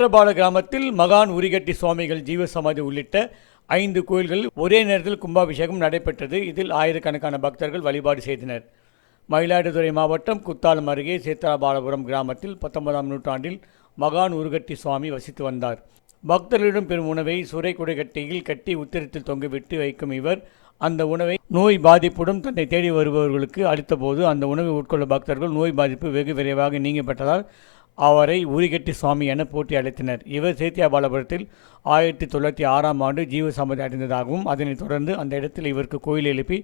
விக்கிரபால கிராமத்தில் மகான் உரிகட்டி சுவாமிகள் ஜீவசமாதி உள்ளிட்ட 5 கோயில்களில் ஒரே நேரத்தில் கும்பாபிஷேகம் நடைபெற்றது. இதில் ஆயிரக்கணக்கான பக்தர்கள் வழிபாடு செய்தனர். மயிலாடுதுறை மாவட்டம் குத்தாலம் அருகே சேத்திராபாலபுரம் கிராமத்தில் 19ஆம் நூற்றாண்டில் மகான் உருகட்டி சுவாமி வசித்து வந்தார். பக்தர்களிடம் பெறும் உணவை சுரை குடைக்கட்டியில் கட்டி உத்திரத்தில் தொங்கிவிட்டு வைக்கும் இவர் அந்த உணவை நோய் பாதிப்புடன் தன்னை தேடி வருபவர்களுக்கு அளித்தபோது அந்த உணவை உட்கொள்ள பக்தர்கள் நோய் பாதிப்பு வெகு விரைவாக நீங்கப்பட்டதால் அவரை உரிகட்டி சுவாமி என போற்றி அழைத்தனர். இவர் சேத்தியாபாலபுரத்தில் 1906ஆம் ஆண்டு ஜீவசமாதி அடைந்ததாகவும் அதனைத் தொடர்ந்து அந்த இடத்தில் இவருக்கு கோயில் எழுப்பி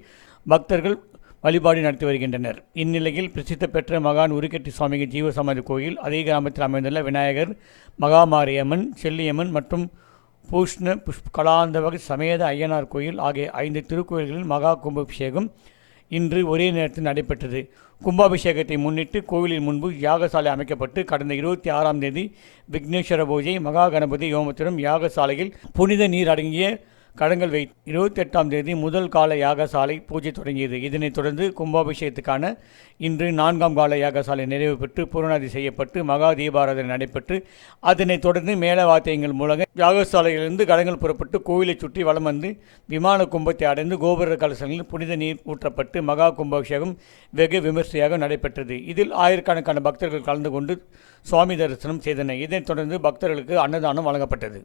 பக்தர்கள் வழிபாடு நடத்தி வருகின்றனர். இந்நிலையில் பிரசித்த பெற்ற மகான் உரிகட்டி சுவாமிகள் ஜீவசமாதி கோயில் அதே கிராமத்தில் அமைந்துள்ள விநாயகர், மகாமாரியம்மன், செல்லியம்மன் மற்றும் பூஷ்ண கலாந்தவக சமேத ஐயனார் கோயில் ஆகிய 5 திருக்கோயில்களில் மகா கும்பாபிஷேகம் இன்று ஒரே நேரத்தில் நடைபெற்றது. கும்பாபிஷேகத்தை முன்னிட்டு கோவிலின் முன்பு யாகசாலை அமைக்கப்பட்டு கடந்த 26ஆம் தேதி விக்னேஸ்வர பூஜை, மகா கணபதி யோமத்திலும் யாகசாலையில் புனித நீர் அடங்கிய கடங்கள் 28ஆம் தேதி முதல் கால யாகசாலை பூஜை தொடங்கியது. இதனைத் தொடர்ந்து கும்பாபிஷேகத்துக்கான இன்று 4ஆம் கால யாகசாலை நிறைவு பெற்று பூரணாதி செய்யப்பட்டு மகா தீபாராதனை நடைபெற்று அதனைத் தொடர்ந்து மேளவாத்தியங்கள் மூலம் யாகசாலையிலிருந்து கடங்கள் புறப்பட்டு கோவிலை சுற்றி வலம் வந்து விமான கும்பத்தை அடைந்து கோபுர கலசங்களில் புனித நீர் ஊற்றப்பட்டு மகா கும்பாபிஷேகம் வெகு விமர்சையாக நடைபெற்றது. இதில் ஆயிரக்கணக்கான பக்தர்கள் கலந்து கொண்டு சுவாமி தரிசனம் செய்தனர். இதனைத் தொடர்ந்து பக்தர்களுக்கு அன்னதானம் வழங்கப்பட்டது.